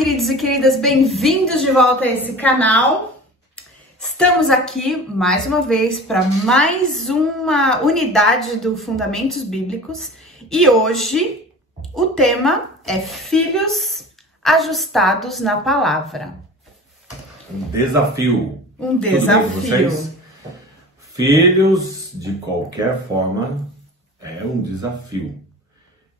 queridos e queridas, bem-vindos de volta a esse canal. Estamos aqui mais uma vez para mais uma unidade do Fundamentos Bíblicos e hoje o tema é Filhos Ajustados na Palavra. Um desafio. Um desafio. Tudo bem com vocês? Filhos, de qualquer forma, é um desafio.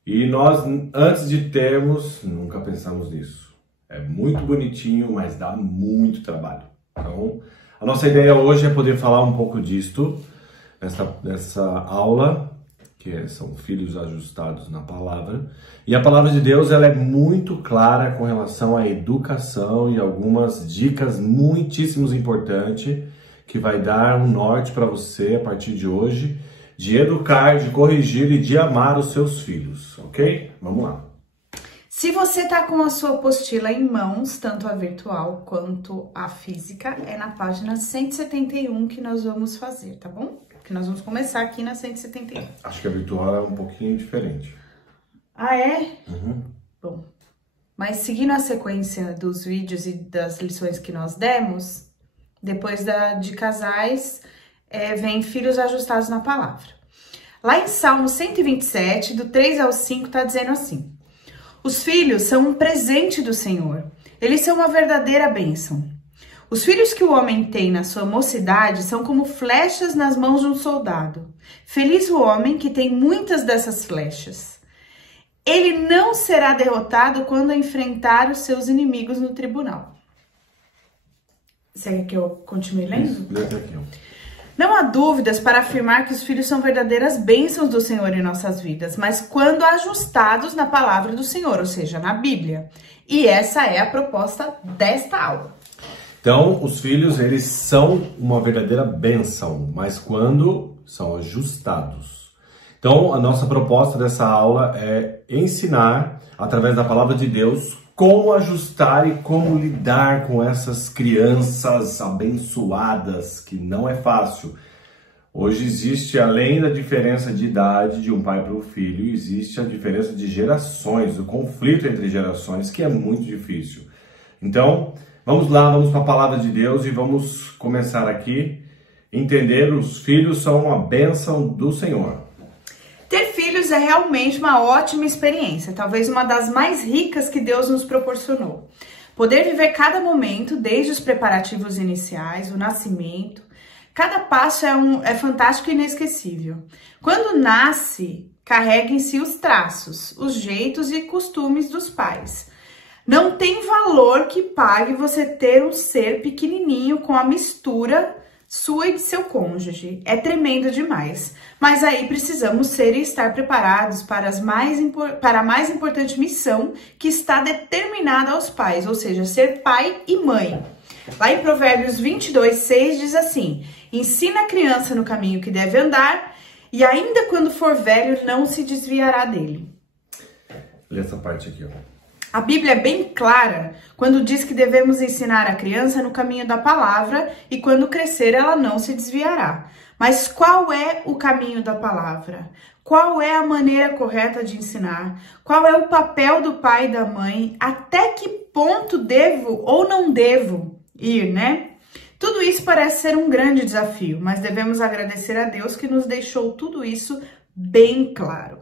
E nós, antes de termos, nunca pensamos nisso. É muito bonitinho, mas dá muito trabalho. Então, a nossa ideia hoje é poder falar um pouco disto, nessa aula, que são filhos ajustados na palavra. E a palavra de Deus, ela é muito clara com relação à educação e algumas dicas muitíssimo importantes que vai dar um norte para você a partir de hoje, de educar, de corrigir e de amar os seus filhos, ok? Vamos lá. Se você tá com a sua apostila em mãos, tanto a virtual quanto a física, é na página 171 que nós vamos fazer, tá bom? Que nós vamos começar aqui na 171. Acho que a virtual é um pouquinho diferente. Ah, é? Uhum. Bom, mas seguindo a sequência dos vídeos e das lições que nós demos, depois de casais, vem filhos ajustados na palavra. Lá em Salmo 127, do 3 ao 5, tá dizendo assim: os filhos são um presente do Senhor, eles são uma verdadeira bênção. Os filhos que o homem tem na sua mocidade são como flechas nas mãos de um soldado. Feliz o homem que tem muitas dessas flechas. Ele não será derrotado quando enfrentar os seus inimigos no tribunal. Você quer que eu continue lendo? Não há dúvidas para afirmar que os filhos são verdadeiras bênçãos do Senhor em nossas vidas, mas quando ajustados na palavra do Senhor, ou seja, na Bíblia. E essa é a proposta desta aula. Então, os filhos, eles são uma verdadeira bênção, mas quando são ajustados. Então, a nossa proposta dessa aula é ensinar, através da palavra de Deus, como ajustar e como lidar com essas crianças abençoadas, que não é fácil. Hoje existe, além da diferença de idade de um pai para o filho, existe a diferença de gerações, o conflito entre gerações, que é muito difícil. Então, vamos lá, vamos para a palavra de Deus e vamos começar aqui. Entender, os filhos são uma bênção do Senhor. Ter filhos é realmente uma ótima experiência, talvez uma das mais ricas que Deus nos proporcionou. Poder viver cada momento, desde os preparativos iniciais, o nascimento, cada passo é fantástico e inesquecível. Quando nasce, carrega em si os traços, os jeitos e costumes dos pais. Não tem valor que pague você ter um ser pequenininho com a mistura sua e de seu cônjuge. É tremendo demais. Mas aí precisamos ser e estar preparados para a mais importante missão que está determinada aos pais, ou seja, ser pai e mãe. Lá em Provérbios 22:6 diz assim: ensina a criança no caminho que deve andar e ainda quando for velho não se desviará dele. Lê essa parte aqui, ó. A Bíblia é bem clara quando diz que devemos ensinar a criança no caminho da palavra e quando crescer ela não se desviará. Mas qual é o caminho da palavra? Qual é a maneira correta de ensinar? Qual é o papel do pai e da mãe? Até que ponto devo ou não devo ir, né? Tudo isso parece ser um grande desafio, mas devemos agradecer a Deus que nos deixou tudo isso bem claro.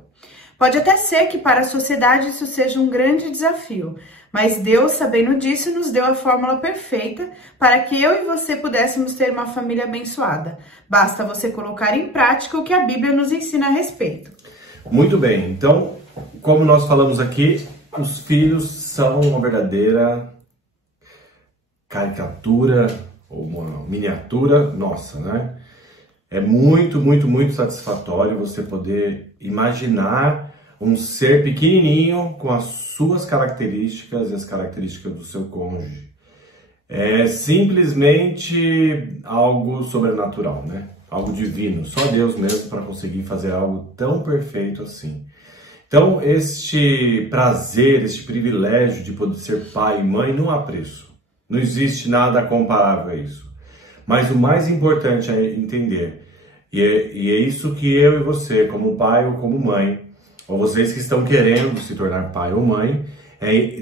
Pode até ser que para a sociedade isso seja um grande desafio, mas Deus, sabendo disso, nos deu a fórmula perfeita para que eu e você pudéssemos ter uma família abençoada. Basta você colocar em prática o que a Bíblia nos ensina a respeito. Muito bem, então, como nós falamos aqui, os filhos são uma verdadeira caricatura ou uma miniatura nossa, né? É muito, muito, muito satisfatório você poder imaginar um ser pequenininho com as suas características e as características do seu cônjuge. É simplesmente algo sobrenatural, né? Algo divino. Só Deus mesmo para conseguir fazer algo tão perfeito assim. Então, este prazer, este privilégio de poder ser pai e mãe não há preço. Não existe nada comparável a isso. Mas o mais importante é entender, e é isso que eu e você, como pai ou como mãe, ou vocês que estão querendo se tornar pai ou mãe,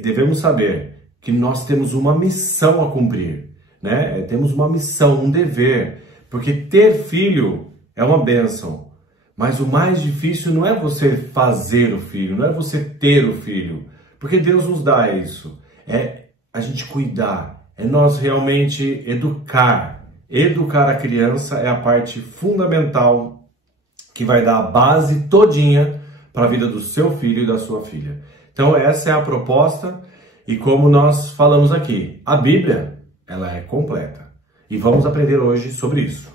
devemos saber que nós temos uma missão a cumprir, né? Temos uma missão, um dever, porque ter filho é uma bênção, mas o mais difícil não é você fazer o filho, não é você ter o filho, porque Deus nos dá isso, é a gente cuidar, é nós realmente educar. Educar a criança é a parte fundamental que vai dar a base todinha para a vida do seu filho e da sua filha. Então essa é a proposta e como nós falamos aqui, a Bíblia, ela é completa. E vamos aprender hoje sobre isso.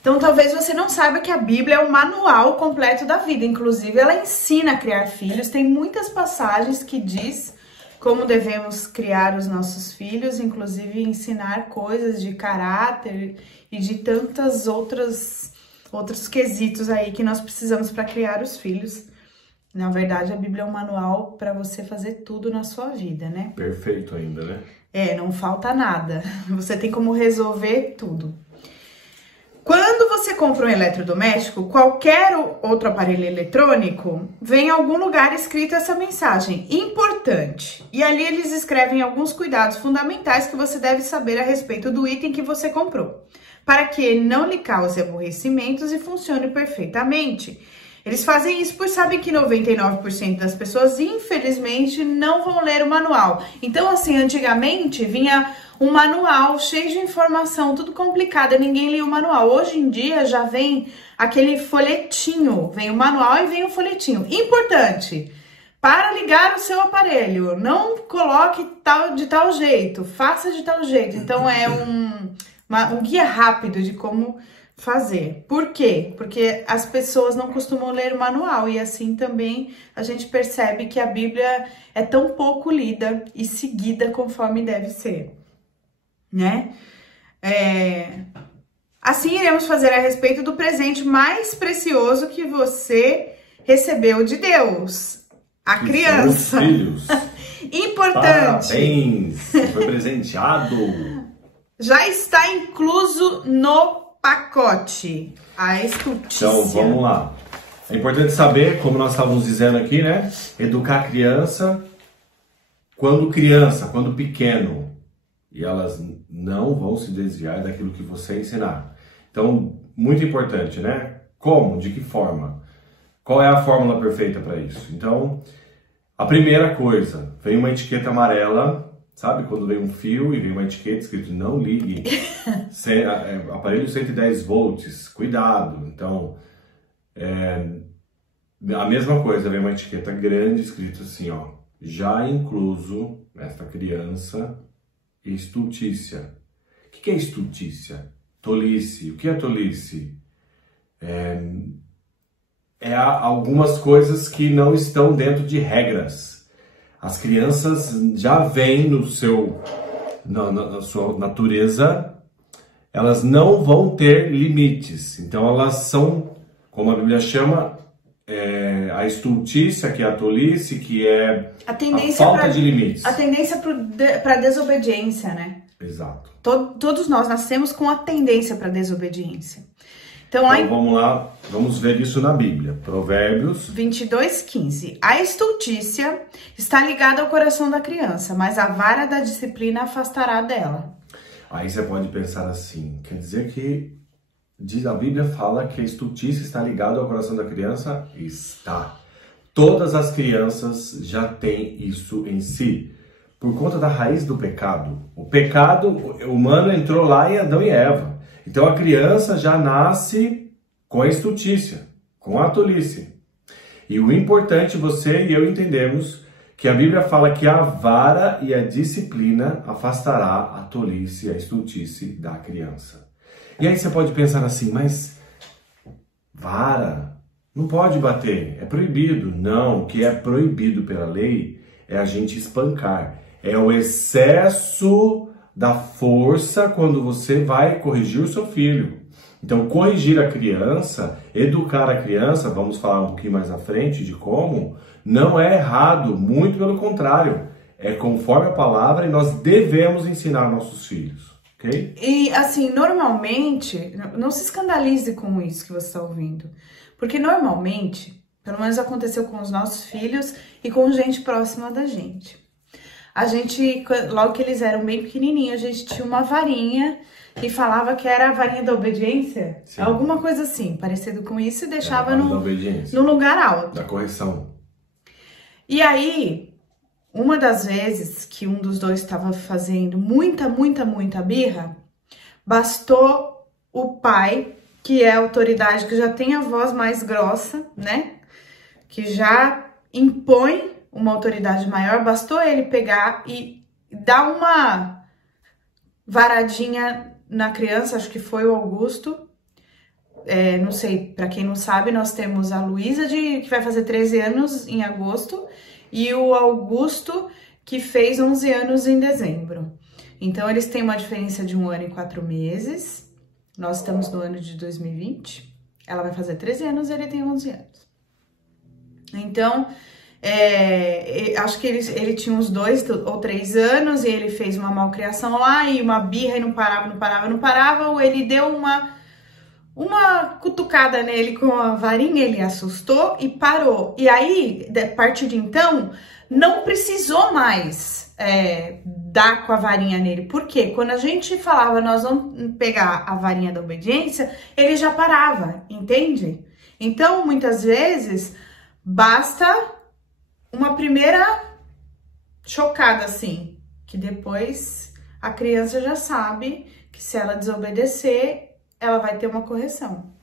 Então talvez você não saiba que a Bíblia é o manual completo da vida. Inclusive ela ensina a criar filhos. Tem muitas passagens que diz como devemos criar os nossos filhos, inclusive ensinar coisas de caráter e de tantas outros quesitos aí que nós precisamos para criar os filhos. Na verdade, a Bíblia é um manual para você fazer tudo na sua vida, né? Perfeito ainda, né? Não falta nada. Você tem como resolver tudo. Quando você compra um eletrodoméstico, qualquer outro aparelho eletrônico, vem em algum lugar escrito essa mensagem, importante. E ali eles escrevem alguns cuidados fundamentais que você deve saber a respeito do item que você comprou, para que não lhe cause aborrecimentos e funcione perfeitamente. Eles fazem isso por sabem que 99% das pessoas, infelizmente, não vão ler o manual. Então, assim, antigamente vinha um manual cheio de informação, tudo complicado, ninguém lia o manual. Hoje em dia já vem aquele folhetinho, vem o manual e vem o folhetinho. Importante, para ligar o seu aparelho, não coloque de tal jeito, faça de tal jeito. Então é um guia rápido de como fazer. Por quê? Porque as pessoas não costumam ler o manual e assim também a gente percebe que a Bíblia é tão pouco lida e seguida conforme deve ser, né? Assim iremos fazer a respeito do presente mais precioso que você recebeu de Deus, a criança. São os filhos. Importante. Parabéns, foi presenteado. Já está incluso no pacote, a estultícia. Então, vamos lá. É importante saber, como nós estávamos dizendo aqui, né? Educar a criança quando pequeno. E elas não vão se desviar daquilo que você ensinar. Então, muito importante, né? Como? De que forma? Qual é a fórmula perfeita para isso? Então, a primeira coisa, vem uma etiqueta amarela. Sabe, quando vem um fio e vem uma etiqueta escrito não ligue, aparelho 110 volts, cuidado. Então, a mesma coisa, vem uma etiqueta grande escrito assim, ó, já incluso nesta criança estultícia. O que é estultícia? Tolice. O que é tolice? Algumas coisas que não estão dentro de regras. As crianças já vêm na sua natureza, elas não vão ter limites. Então elas são, como a Bíblia chama, a estultícia, que é a tolice, que é a falta de limites. A tendência para desobediência, né? Exato. Todos nós nascemos com a tendência para desobediência. Então vamos lá, vamos ver isso na Bíblia. Provérbios 22:15. A estultícia está ligada ao coração da criança, mas a vara da disciplina afastará dela. Aí você pode pensar assim, quer dizer que a Bíblia fala que a estultícia está ligada ao coração da criança? Está. Todas as crianças já têm isso em si, por conta da raiz do pecado. O pecado humano entrou lá em Adão e Eva. Então a criança já nasce com a estultícia, com a tolice. E o importante, você e eu entendemos que a Bíblia fala que a vara e a disciplina afastará a tolice e a estultície da criança. E aí você pode pensar assim, mas vara, não pode bater, é proibido. Não, o que é proibido pela lei é a gente espancar. É o excesso da força quando você vai corrigir o seu filho. Então, corrigir a criança, educar a criança, vamos falar um pouquinho mais à frente de como, não é errado, muito pelo contrário. É conforme a palavra e nós devemos ensinar nossos filhos, ok? E assim, normalmente, não se escandalize com isso que você está ouvindo. Porque normalmente, pelo menos aconteceu com os nossos filhos e com gente próxima da gente. logo que eles eram bem pequenininhos, a gente tinha uma varinha e falava que era a varinha da obediência. Sim. Alguma coisa assim, parecido com isso, e deixava no lugar alto. Da correção. E aí, uma das vezes que um dos dois estava fazendo muita birra, bastou o pai, que é a autoridade, que já tem a voz mais grossa, né? Que já impõe uma autoridade maior, bastou ele pegar e dar uma varadinha na criança, acho que foi o Augusto. Não sei, para quem não sabe, nós temos a Luísa, que vai fazer 13 anos em agosto, e o Augusto, que fez 11 anos em dezembro. Então, eles têm uma diferença de 1 ano e 4 meses. Nós estamos no ano de 2020. Ela vai fazer 13 anos e ele tem 11 anos. Então, acho que ele tinha uns 2 ou 3 anos e ele fez uma malcriação lá e uma birra e não parava. Ou ele deu uma cutucada nele com a varinha, ele assustou e parou. E aí, a partir de então, não precisou mais dar com a varinha nele. Por quê? Quando a gente falava, nós vamos pegar a varinha da obediência, ele já parava, entende? Então, muitas vezes, basta uma primeira chocada, assim, que depois a criança já sabe que se ela desobedecer, ela vai ter uma correção.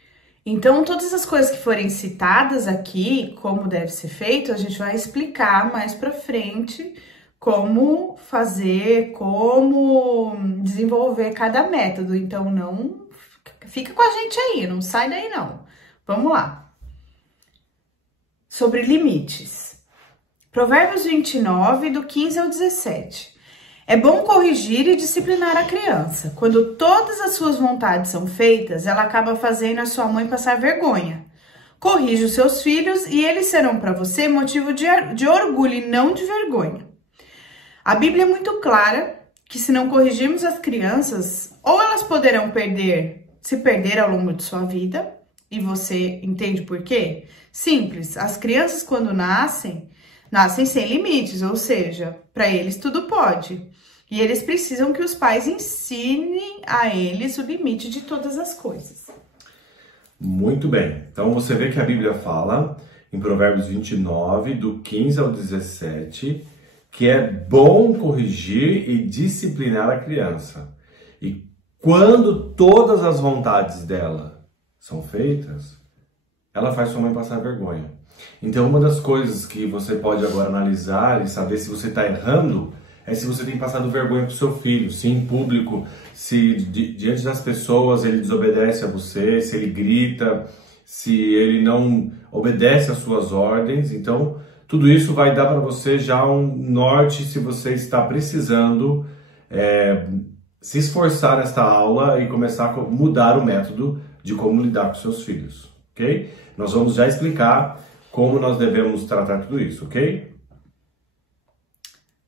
Então, todas as coisas que forem citadas aqui, como deve ser feito, a gente vai explicar mais pra frente como fazer, como desenvolver cada método. Então, não fica com a gente aí, não sai daí não. Vamos lá. Sobre limites. Provérbios 29, do 15 ao 17. É bom corrigir e disciplinar a criança. Quando todas as suas vontades são feitas, ela acaba fazendo a sua mãe passar vergonha. Corrija os seus filhos e eles serão para você motivo de orgulho e não de vergonha. A Bíblia é muito clara que se não corrigirmos as crianças, ou elas poderão se perder ao longo de sua vida, e você entende por quê? Simples, as crianças quando nascem sem limites, ou seja, para eles tudo pode. E eles precisam que os pais ensinem a eles o limite de todas as coisas. Muito bem. Então, você vê que a Bíblia fala, em Provérbios 29, do 15 ao 17, que é bom corrigir e disciplinar a criança. E quando todas as vontades dela são feitas, ela faz sua mãe passar vergonha. Então, uma das coisas que você pode agora analisar e saber se você está errando é se você tem passado vergonha com seu filho, se em público, se diante das pessoas ele desobedece a você, se ele grita, se ele não obedece às suas ordens. Então, tudo isso vai dar para você já um norte se você está precisando se esforçar nesta aula e começar a mudar o método de como lidar com seus filhos, ok? Nós vamos já explicar como nós devemos tratar tudo isso, ok?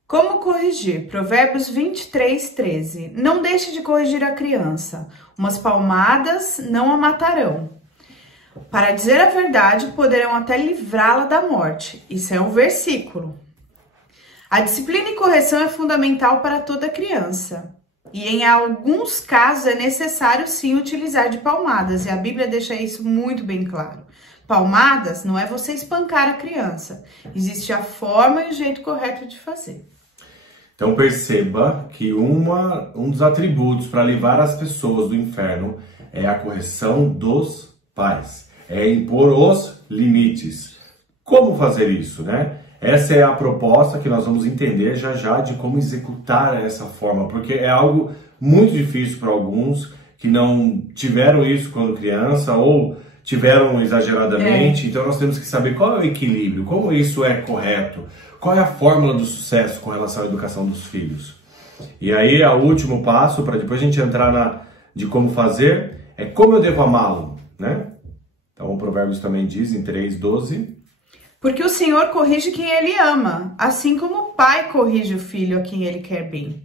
Como corrigir? Provérbios 23, 13. Não deixe de corrigir a criança. Umas palmadas não a matarão. Para dizer a verdade, poderão até livrá-la da morte. Isso é um versículo. A disciplina e correção é fundamental para toda criança. E em alguns casos é necessário sim utilizar de palmadas. E a Bíblia deixa isso muito bem claro. Palmadas não é você espancar a criança. Existe a forma e o jeito correto de fazer. Então perceba que um dos atributos para livrar as pessoas do inferno é a correção dos pais. É impor os limites. Como fazer isso, né? Essa é a proposta que nós vamos entender já de como executar essa forma. Porque é algo muito difícil para alguns que não tiveram isso quando criança ou tiveram exageradamente, então nós temos que saber qual é o equilíbrio, como isso é correto, qual é a fórmula do sucesso com relação à educação dos filhos. E aí, o último passo, para depois a gente entrar de como fazer, é como eu devo amá-lo, né? Então o Provérbios também diz em 3:12. Porque o Senhor corrige quem Ele ama, assim como o pai corrige o filho a quem Ele quer bem.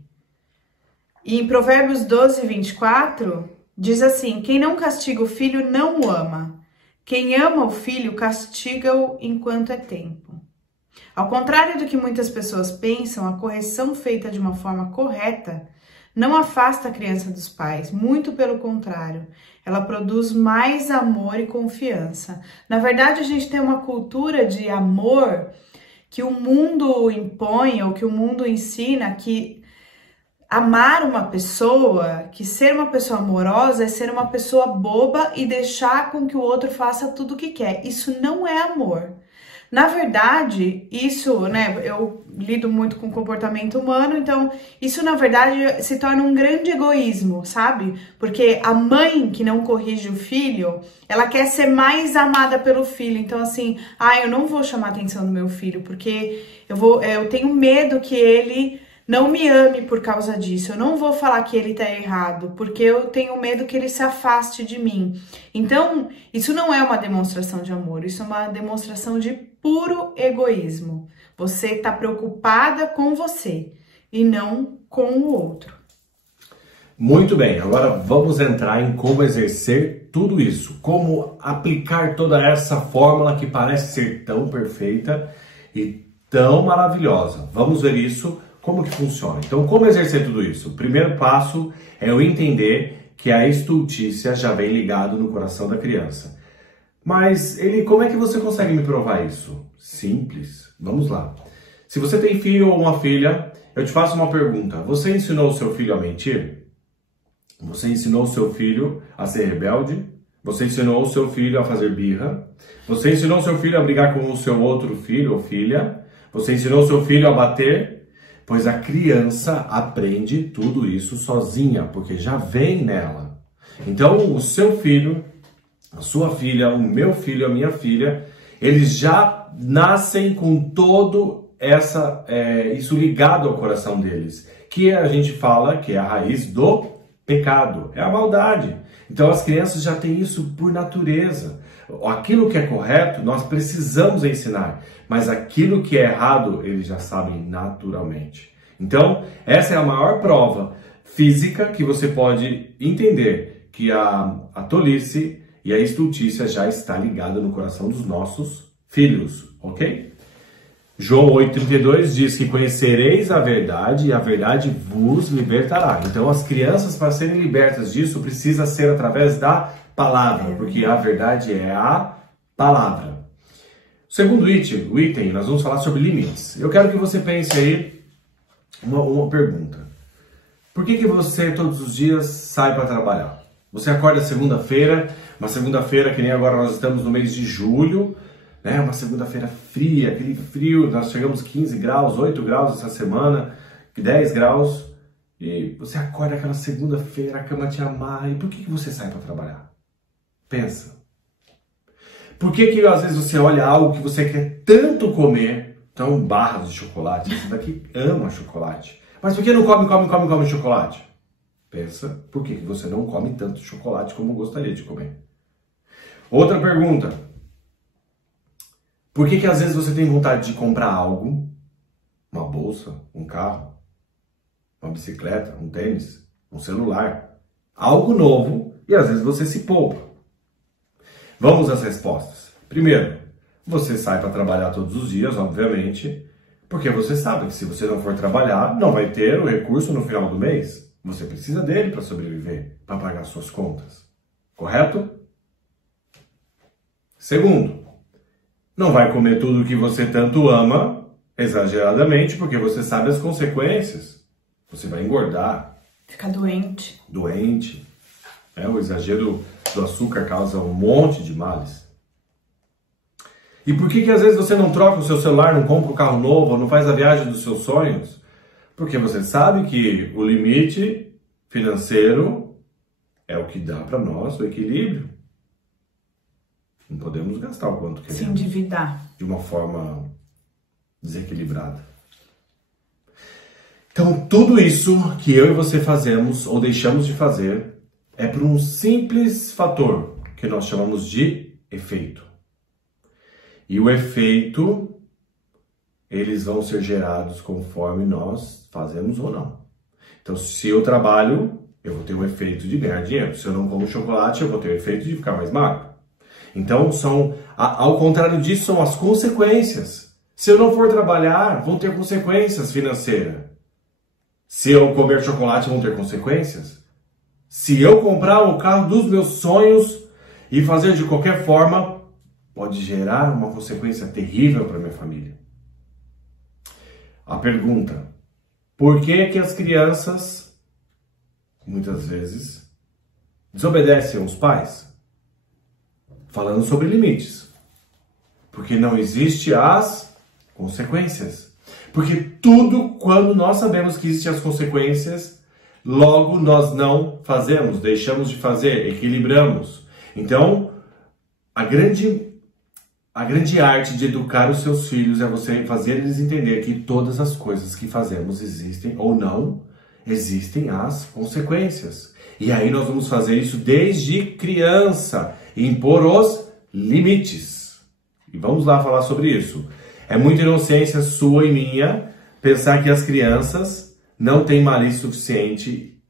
E em Provérbios 12:24... diz assim, quem não castiga o filho não o ama. Quem ama o filho castiga-o enquanto é tempo. Ao contrário do que muitas pessoas pensam, a correção feita de uma forma correta não afasta a criança dos pais, muito pelo contrário, ela produz mais amor e confiança. Na verdade, a gente tem uma cultura de amor que o mundo impõe ou que o mundo ensina que amar uma pessoa, que ser uma pessoa amorosa é ser uma pessoa boba e deixar com que o outro faça tudo o que quer. Isso não é amor. Na verdade, isso, né, eu lido muito com comportamento humano, então isso na verdade se torna um grande egoísmo, sabe? Porque a mãe que não corrige o filho, ela quer ser mais amada pelo filho. Então assim, eu não vou chamar a atenção do meu filho, porque eu tenho medo que ele não me ame por causa disso. Eu não vou falar que ele tá errado, porque eu tenho medo que ele se afaste de mim. Então, isso não é uma demonstração de amor, isso é uma demonstração de puro egoísmo. Você tá preocupada com você e não com o outro. Muito bem, agora vamos entrar em como exercer tudo isso, como aplicar toda essa fórmula que parece ser tão perfeita e tão maravilhosa. Vamos ver isso. Como que funciona? Então, como exercer tudo isso? O primeiro passo é eu entender que a estultícia já vem ligado no coração da criança. Mas, como é que você consegue me provar isso? Simples. Vamos lá. Se você tem filho ou uma filha, eu te faço uma pergunta. Você ensinou o seu filho a mentir? Você ensinou o seu filho a ser rebelde? Você ensinou o seu filho a fazer birra? Você ensinou o seu filho a brigar com o seu outro filho ou filha? Você ensinou o seu filho a bater? Pois a criança aprende tudo isso sozinha, porque já vem nela. Então, o seu filho, a sua filha, o meu filho, a minha filha, eles já nascem com todo isso ligado ao coração deles, que a gente fala que é a raiz do pecado, é a maldade. Então, as crianças já têm isso por natureza. Aquilo que é correto, nós precisamos ensinar, mas aquilo que é errado, eles já sabem naturalmente. Então, essa é a maior prova física que você pode entender que a tolice e a estultícia já está ligada no coração dos nossos filhos, ok? João 8,32 diz que conhecereis a verdade e a verdade vos libertará. Então, as crianças, para serem libertas disso, precisa ser através da palavra, porque a verdade é a palavra. O segundo item, nós vamos falar sobre limites. Eu quero que você pense aí uma pergunta. Por que você todos os dias sai para trabalhar? Você acorda segunda-feira, uma segunda-feira que nem agora nós estamos no mês de julho, né? Uma segunda-feira fria, aquele frio, nós chegamos 15 graus, 8 graus essa semana, 10 graus, e você acorda aquela segunda-feira, a cama te amarra, e por que você sai para trabalhar? Pensa. Por que às vezes você olha algo que você quer tanto comer, então barras de chocolate, esse daqui ama chocolate, mas por que não come chocolate? Pensa, por que você não come tanto chocolate como gostaria de comer? Outra pergunta. Por que às vezes você tem vontade de comprar algo, uma bolsa, um carro, uma bicicleta, um tênis, um celular, algo novo, e às vezes você se poupa? Vamos às respostas. Primeiro, você sai para trabalhar todos os dias, obviamente, porque você sabe que se você não for trabalhar, não vai ter o recurso no final do mês. Você precisa dele para sobreviver, para pagar suas contas. Correto? Segundo, não vai comer tudo que você tanto ama, exageradamente, porque você sabe as consequências. Você vai engordar. Ficar doente. Doente. O exagero do açúcar causa um monte de males. E por que às vezes você não troca o seu celular, não compra um carro novo, ou não faz a viagem dos seus sonhos? Porque você sabe que o limite financeiro é o que dá para nós o equilíbrio. Não podemos gastar o quanto queremos. Se endividar. De uma forma desequilibrada. Então, tudo isso que eu e você fazemos ou deixamos de fazer é por um simples fator que nós chamamos de efeito. E o efeito, eles vão ser gerados conforme nós fazemos ou não. Então, se eu trabalho, eu vou ter o efeito de ganhar dinheiro. Se eu não como chocolate, eu vou ter o efeito de ficar mais magro. Então, ao contrário disso, são as consequências. Se eu não for trabalhar, vão ter consequências financeiras. Se eu comer chocolate, vão ter consequências. Se eu comprar o carro dos meus sonhos e fazer de qualquer forma, pode gerar uma consequência terrível para minha família. A pergunta: por que que as crianças, muitas vezes, desobedecem aos pais? Falando sobre limites. Porque não existe as consequências. Porque tudo, quando nós sabemos que existem as consequências, logo nós não fazemos, deixamos de fazer, equilibramos. Então, a grande arte de educar os seus filhos é você fazer eles entender que todas as coisas que fazemos existem ou não, existem as consequências. E aí nós vamos fazer isso desde criança, impor os limites. E vamos lá falar sobre isso. É muita inocência sua e minha pensar que as crianças não têm malícia suficiente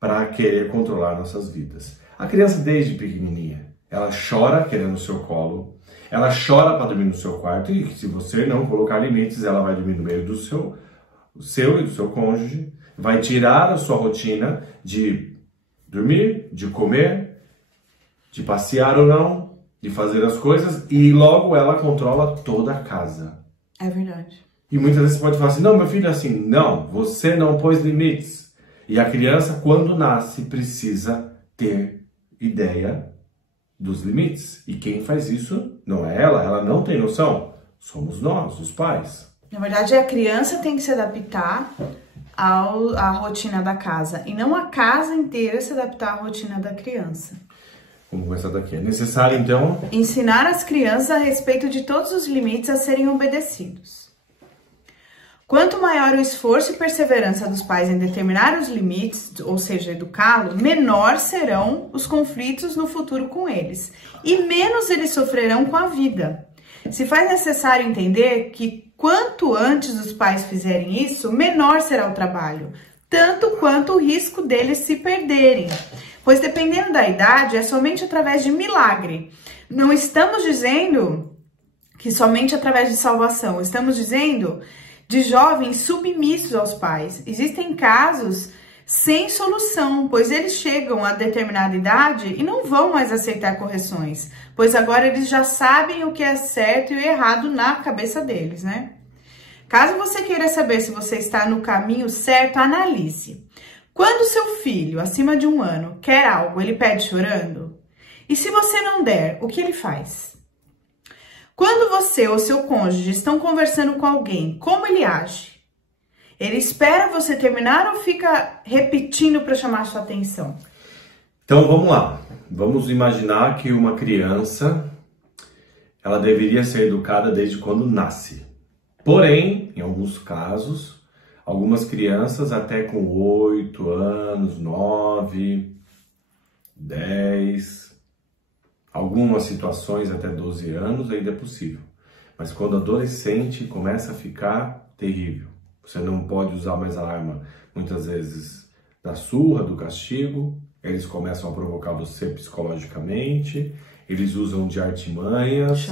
para querer controlar nossas vidas. A criança desde pequenininha, ela chora querendo o seu colo, ela chora para dormir no seu quarto e se você não colocar limites, ela vai dormir no meio do seu e do seu cônjuge, vai tirar a sua rotina de dormir, de comer, de passear ou não, de fazer as coisas e logo ela controla toda a casa. É verdade. E muitas vezes você pode falar assim, não, meu filho é assim. Não, você não pôs limites. E a criança, quando nasce, precisa ter ideia dos limites. E quem faz isso não é ela não tem noção. Somos nós, os pais. Na verdade, a criança tem que se adaptar à rotina da casa. E não a casa inteira se adaptar à rotina da criança. Vamos começar daqui. É necessário, então, ensinar as crianças a respeito de todos os limites a serem obedecidos. Quanto maior o esforço e perseverança dos pais em determinar os limites, ou seja, educá-lo, menor serão os conflitos no futuro com eles e menos eles sofrerão com a vida. Se faz necessário entender que quanto antes os pais fizerem isso, menor será o trabalho, tanto quanto o risco deles se perderem. Pois dependendo da idade, é somente através de milagre. Não estamos dizendo que somente através de salvação, estamos dizendo de jovens submissos aos pais. Existem casos sem solução, pois eles chegam a determinada idade e não vão mais aceitar correções, pois agora eles já sabem o que é certo e o errado na cabeça deles, né? Caso você queira saber se você está no caminho certo, analise. Quando seu filho, acima de 1 ano, quer algo, ele pede chorando? E se você não der, o que ele faz? Quando você ou seu cônjuge estão conversando com alguém, como ele age? Ele espera você terminar ou fica repetindo para chamar sua atenção? Então vamos lá. Vamos imaginar que uma criança, ela deveria ser educada desde quando nasce. Porém, em alguns casos, algumas crianças até com 8 anos, 9, 10, algumas situações até 12 anos ainda é possível. Mas quando adolescente começa a ficar terrível. Você não pode usar mais a arma, muitas vezes, da surra, do castigo. Eles começam a provocar você psicologicamente. Eles usam de artimanhas,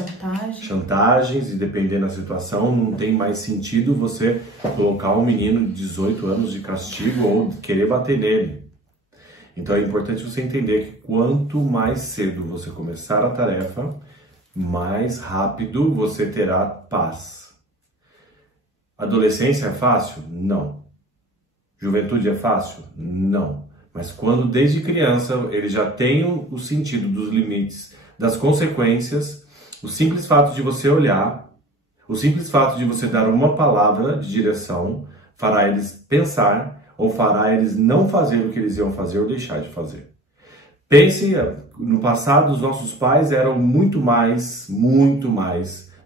chantagens, e dependendo da situação, não tem mais sentido você colocar um menino de 18 anos de castigo ou querer bater nele. Então é importante você entender que quanto mais cedo você começar a tarefa, mais rápido você terá paz. Adolescência é fácil? Não. Juventude é fácil? Não. Mas quando desde criança ele já tem o sentido dos limites, das consequências, o simples fato de você olhar, o simples fato de você dar uma palavra de direção, fará eles pensar ou fará eles não fazer o que eles iam fazer ou deixar de fazer. Pense, no passado os nossos pais eram muito mais,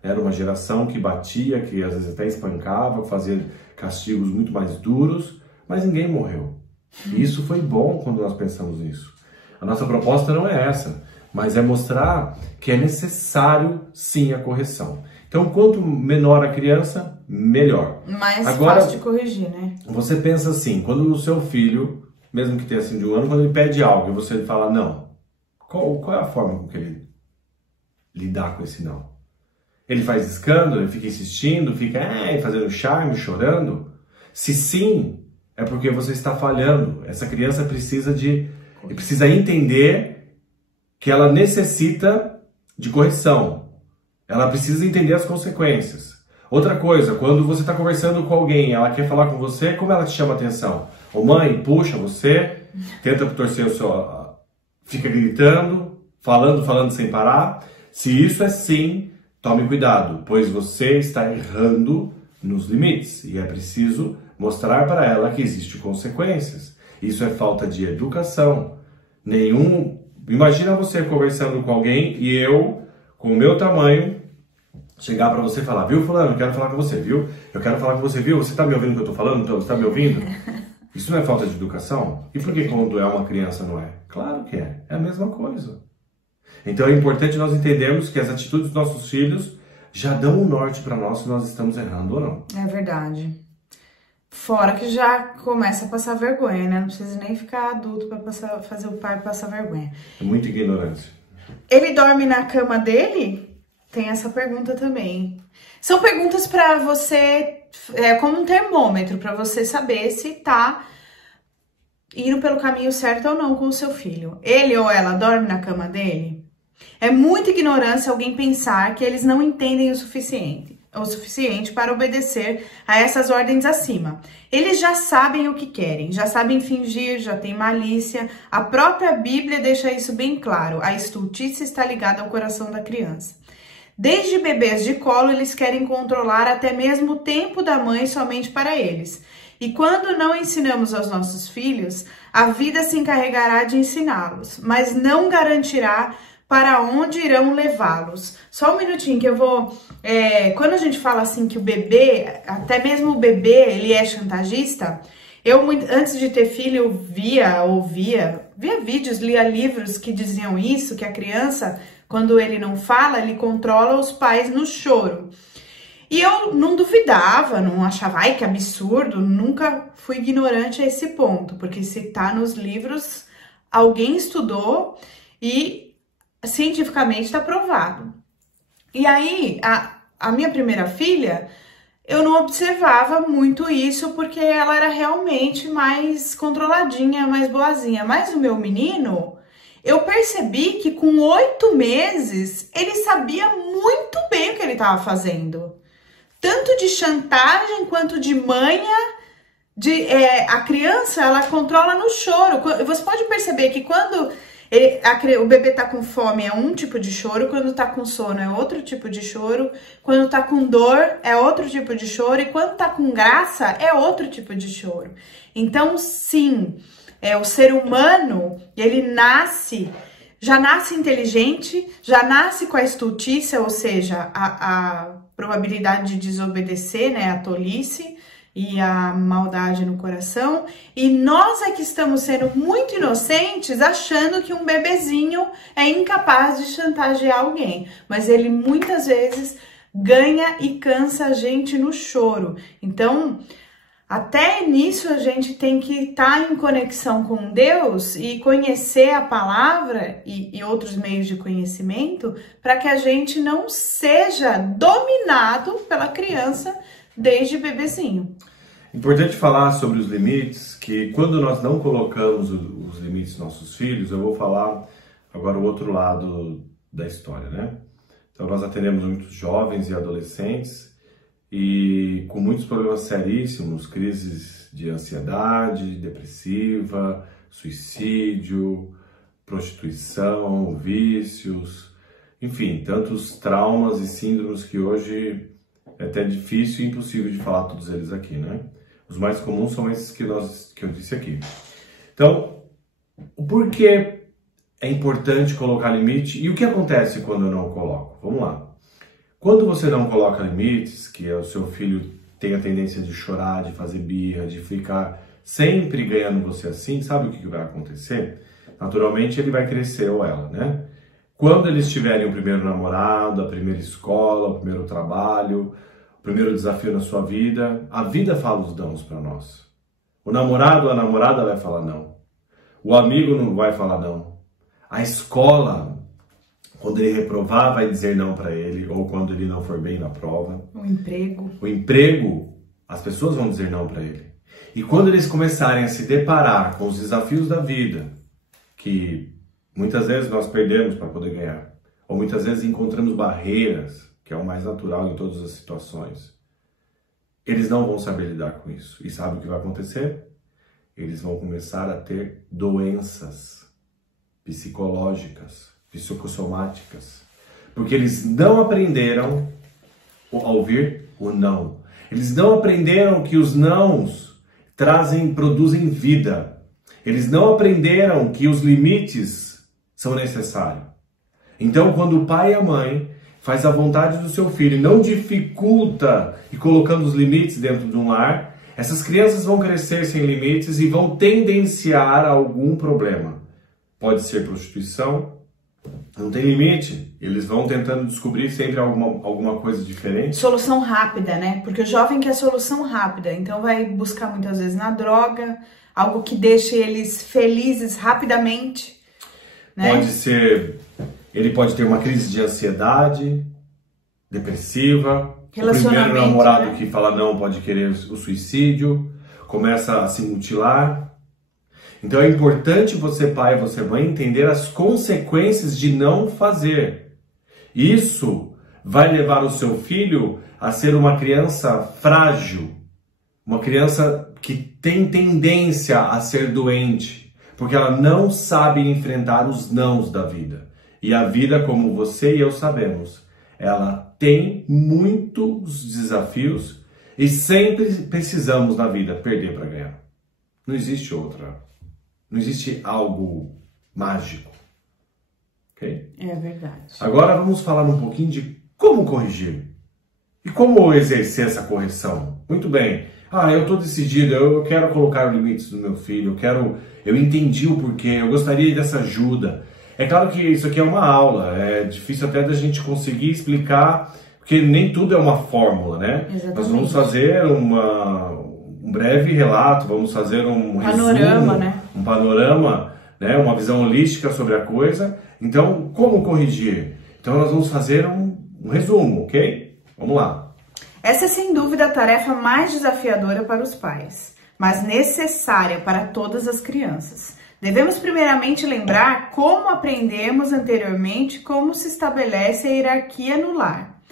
era uma geração que batia, que às vezes até espancava, fazia castigos muito mais duros, mas ninguém morreu. E isso foi bom quando nós pensamos nisso. A nossa proposta não é essa, mas é mostrar que é necessário sim a correção. Então, quanto menor a criança, melhor. Mais fácil de corrigir, né? Você pensa assim, quando o seu filho, mesmo que tenha assim de 1 ano, quando ele pede algo e você fala não, qual é a forma com que ele lidar com esse não? Ele faz escândalo, ele fica insistindo, fica fazendo charme, chorando? Se sim, é porque você está falhando. Essa criança precisa entender que ela necessita de correção. Ela precisa entender as consequências. Outra coisa, quando você está conversando com alguém, ela quer falar com você, como ela te chama a atenção? Ô mãe, puxa você, tenta torcer o seu... Fica gritando, falando sem parar. Se isso é sim, tome cuidado, pois você está errando nos limites. E é preciso mostrar para ela que existem consequências. Isso é falta de educação. Imagina você conversando com alguém e eu, com o meu tamanho, chegar para você e falar, viu fulano, eu quero falar com você, viu? Eu quero falar com você, viu? Você tá me ouvindo o que eu tô falando? Você tá me ouvindo? Isso não é falta de educação? E por que quando é uma criança não é? Claro que é. É a mesma coisa. Então é importante nós entendermos que as atitudes dos nossos filhos já dão um norte para nós se nós estamos errando ou não. É verdade. Fora que já começa a passar vergonha, né? Não precisa nem ficar adulto para fazer o pai passar vergonha. É muita ignorância. Ele dorme na cama dele? Tem essa pergunta também. São perguntas para você, como um termômetro, para você saber se tá indo pelo caminho certo ou não com o seu filho. Ele ou ela dorme na cama dele? É muita ignorância alguém pensar que eles não entendem o suficiente para obedecer a essas ordens acima. Eles já sabem o que querem, já sabem fingir, já têm malícia. A própria Bíblia deixa isso bem claro. A estultice está ligada ao coração da criança. Desde bebês de colo, eles querem controlar até mesmo o tempo da mãe somente para eles. E quando não ensinamos aos nossos filhos, a vida se encarregará de ensiná-los, mas não garantirá para onde irão levá-los. Só um minutinho que eu vou... quando a gente fala assim que o bebê, até mesmo o bebê, ele é chantagista, antes de ter filho, ouvia vídeos, lia livros que diziam isso, que a criança, quando ele não fala, ele controla os pais no choro. E eu não duvidava, não achava, ai, que absurdo, nunca fui ignorante a esse ponto, porque se tá nos livros, alguém estudou e cientificamente está provado. E aí, a minha primeira filha, eu não observava muito isso, porque ela era realmente mais controladinha, mais boazinha. Mas o meu menino, eu percebi que com 8 meses, ele sabia muito bem o que ele estava fazendo. Tanto de chantagem quanto de manha. A criança, ela controla no choro. Você pode perceber que quando o bebê tá com fome é um tipo de choro, quando tá com sono é outro tipo de choro, quando tá com dor é outro tipo de choro, e quando tá com graça é outro tipo de choro. Então, sim, o ser humano, ele já nasce inteligente, já nasce com a estultícia, ou seja, a probabilidade de desobedecer, né, a tolice e a maldade no coração, e nós é que estamos sendo muito inocentes achando que um bebezinho é incapaz de chantagear alguém, mas ele muitas vezes ganha e cansa a gente no choro. Então, até nisso a gente tem que estar em conexão com Deus e conhecer a palavra e outros meios de conhecimento para que a gente não seja dominado pela criança desde bebezinho. Importante falar sobre os limites, que quando nós não colocamos os limites dos nossos filhos, eu vou falar agora o outro lado da história, né? Então nós atendemos muitos jovens e adolescentes e com muitos problemas seríssimos, crises de ansiedade, depressiva, suicídio, prostituição, vícios, enfim, tantos traumas e síndromes que hoje é até difícil e impossível de falar todos eles aqui, né? Os mais comuns são esses que eu disse aqui. Então, o porquê é importante colocar limite e o que acontece quando eu não coloco? Vamos lá. Quando você não coloca limites, que o seu filho tem a tendência de chorar, de fazer birra, de ficar sempre ganhando você assim, sabe o que vai acontecer? Naturalmente ele vai crescer, ou ela, né? Quando eles tiverem o primeiro namorado, a primeira escola, o primeiro trabalho, o primeiro desafio na sua vida, a vida fala os nãos para nós. O namorado, a namorada vai falar não. O amigo não vai falar não. A escola Quando ele reprovar, vai dizer não para ele, ou quando ele não for bem na prova. O emprego. O emprego, as pessoas vão dizer não para ele. E quando eles começarem a se deparar com os desafios da vida, que muitas vezes nós perdemos para poder ganhar, ou muitas vezes encontramos barreiras, que é o mais natural em todas as situações, eles não vão saber lidar com isso. E sabe o que vai acontecer? Eles vão começar a ter doenças psicológicas, psicossomáticas, porque eles não aprenderam a ouvir o não. Eles não aprenderam que os nãos produzem vida. Eles não aprenderam que os limites são necessários. Então, quando o pai e a mãe faz a vontade do seu filho e não dificulta e colocando os limites dentro de um lar, essas crianças vão crescer sem limites e vão tendenciar a algum problema. Pode ser prostituição, não tem limite. Eles vão tentando descobrir sempre alguma coisa diferente. Solução rápida, né? Porque o jovem quer solução rápida, então vai buscar muitas vezes na droga, algo que deixe eles felizes rapidamente, né? Pode ser, ele pode ter uma crise de ansiedade, depressiva. O primeiro namorado, né, que fala não pode querer o suicídio, começa a se mutilar. Então é importante você, pai e você, mãe, entender as consequências de não fazer. Isso vai levar o seu filho a ser uma criança frágil, uma criança que tem tendência a ser doente, porque ela não sabe enfrentar os nãos da vida. E a vida, como você e eu sabemos, ela tem muitos desafios e sempre precisamos na vida perder para ganhar. Não existe outra. Não existe algo mágico. Ok? É verdade. Agora vamos falar um pouquinho de como corrigir. E como exercer essa correção. Muito bem. Eu estou decidido, eu quero colocar limites no meu filho, eu entendi o porquê, eu gostaria dessa ajuda. É claro que isso aqui é uma aula, é difícil até da gente conseguir explicar, porque nem tudo é uma fórmula, né? Exatamente. Nós vamos fazer um breve relato, vamos fazer um panorama, resumo, né? Um panorama, né? Uma visão holística sobre a coisa. Então, como corrigir? Então, nós vamos fazer um resumo, ok? Vamos lá. Essa é sem dúvida a tarefa mais desafiadora para os pais, mas necessária para todas as crianças. Devemos primeiramente lembrar como aprendemos anteriormente como se estabelece a hierarquia no lar.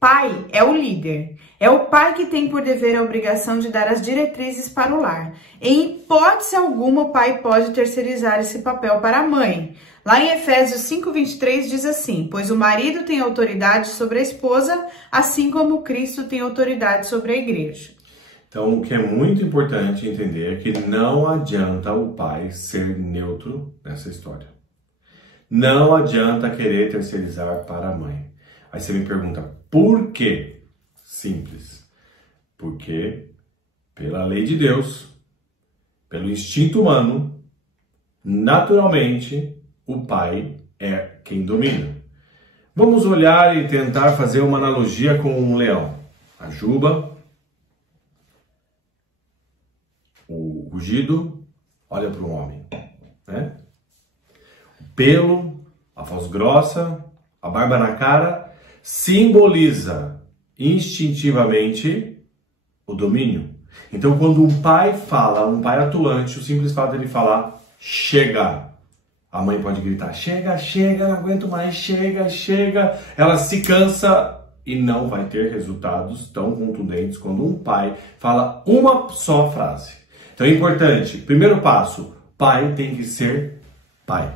Pai é o líder. É o pai que tem por dever a obrigação de dar as diretrizes para o lar. Em hipótese alguma, o pai pode terceirizar esse papel para a mãe. Lá em Efésios 5:23 diz assim: pois o marido tem autoridade sobre a esposa, assim como Cristo tem autoridade sobre a igreja. Então, o que é muito importante entender é que não adianta o pai ser neutro nessa história. Não adianta querer terceirizar para a mãe. Aí você me pergunta, por quê? Simples. Porque, pela lei de Deus, pelo instinto humano, naturalmente, o pai é quem domina. Vamos olhar e tentar fazer uma analogia com um leão. A juba, o rugido, olha para um homem, né? O pelo, a voz grossa, a barba na cara, simboliza instintivamente o domínio. Então, quando um pai fala, um pai atuante, o simples fato dele falar, chega. A mãe pode gritar, chega, chega, não aguento mais, chega, chega. Ela se cansa e não vai ter resultados tão contundentes quando um pai fala uma só frase. Então é importante, primeiro passo, pai tem que ser pai.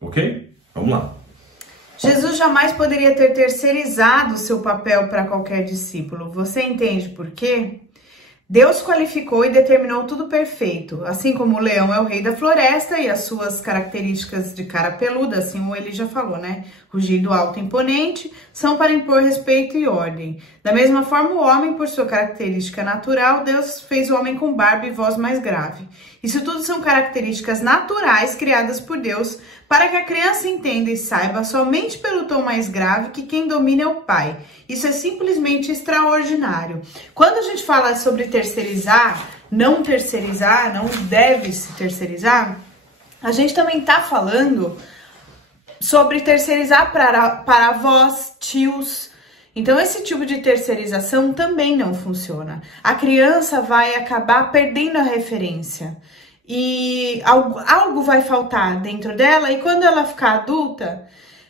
Ok? Vamos lá. Jesus jamais poderia ter terceirizado seu papel para qualquer discípulo. Você entende por quê? Deus qualificou e determinou tudo perfeito. Assim como o leão é o rei da floresta e as suas características de cara peluda, assim o Eli já falou, né? Rugido alto e imponente, são para impor respeito e ordem. Da mesma forma, o homem, por sua característica natural, Deus fez o homem com barba e voz mais grave. Isso tudo são características naturais criadas por Deus para que a criança entenda e saiba somente pelo tom mais grave que quem domina é o pai. Isso é simplesmente extraordinário. Quando a gente fala sobre terceirizar, não deve se terceirizar, a gente também está falando sobre terceirizar para avós, tios. Então, esse tipo de terceirização também não funciona. A criança vai acabar perdendo a referência. E algo vai faltar dentro dela, e quando ela ficar adulta,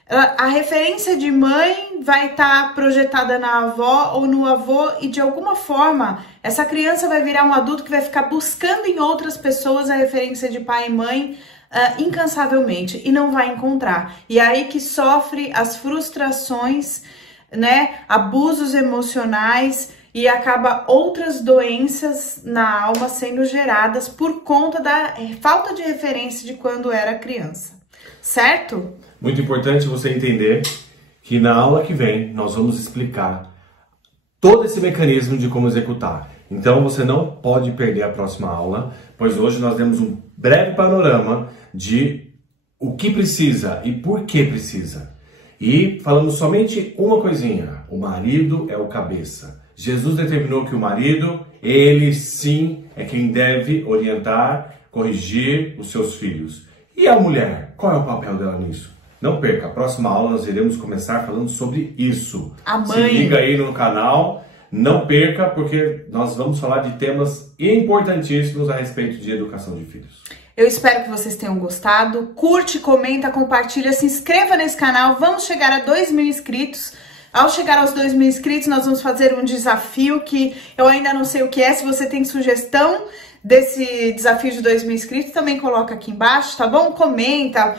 a referência de mãe vai estar projetada na avó ou no avô, e de alguma forma essa criança vai virar um adulto que vai ficar buscando em outras pessoas a referência de pai e mãe incansavelmente, e não vai encontrar. E é aí que sofre as frustrações, né, abusos emocionais, e acaba outras doenças na alma sendo geradas por conta da falta de referência de quando era criança, certo? Muito importante você entender que na aula que vem nós vamos explicar todo esse mecanismo de como executar. Então você não pode perder a próxima aula, pois hoje nós demos um breve panorama de o que precisa e por que precisa. E falamos somente uma coisinha: o marido é o cabeça. Jesus determinou que o marido, ele sim é quem deve orientar, corrigir os seus filhos. E a mulher, qual é o papel dela nisso? Não perca, a próxima aula nós iremos começar falando sobre isso. A mãe. Se liga aí no canal, não perca, porque nós vamos falar de temas importantíssimos a respeito de educação de filhos. Eu espero que vocês tenham gostado. Curte, comenta, compartilha, se inscreva nesse canal. Vamos chegar a 2.000 inscritos. Ao chegar aos 2.000 inscritos, nós vamos fazer um desafio que eu ainda não sei o que é. Se você tem sugestão desse desafio de 2.000 inscritos, também coloca aqui embaixo, tá bom? Comenta,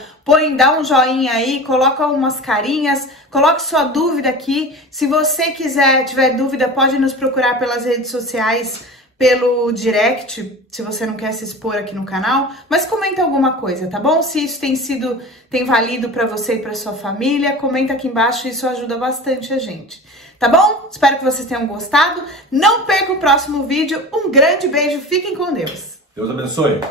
dá um joinha aí, coloca umas carinhas, coloque sua dúvida aqui. Se você tiver dúvida, pode nos procurar pelas redes sociais, pelo direct, se você não quer se expor aqui no canal, mas comenta alguma coisa, tá bom? Se isso tem valido para você e para sua família, comenta aqui embaixo, isso ajuda bastante a gente. Tá bom? Espero que vocês tenham gostado. Não perca o próximo vídeo. Um grande beijo, fiquem com Deus. Deus abençoe.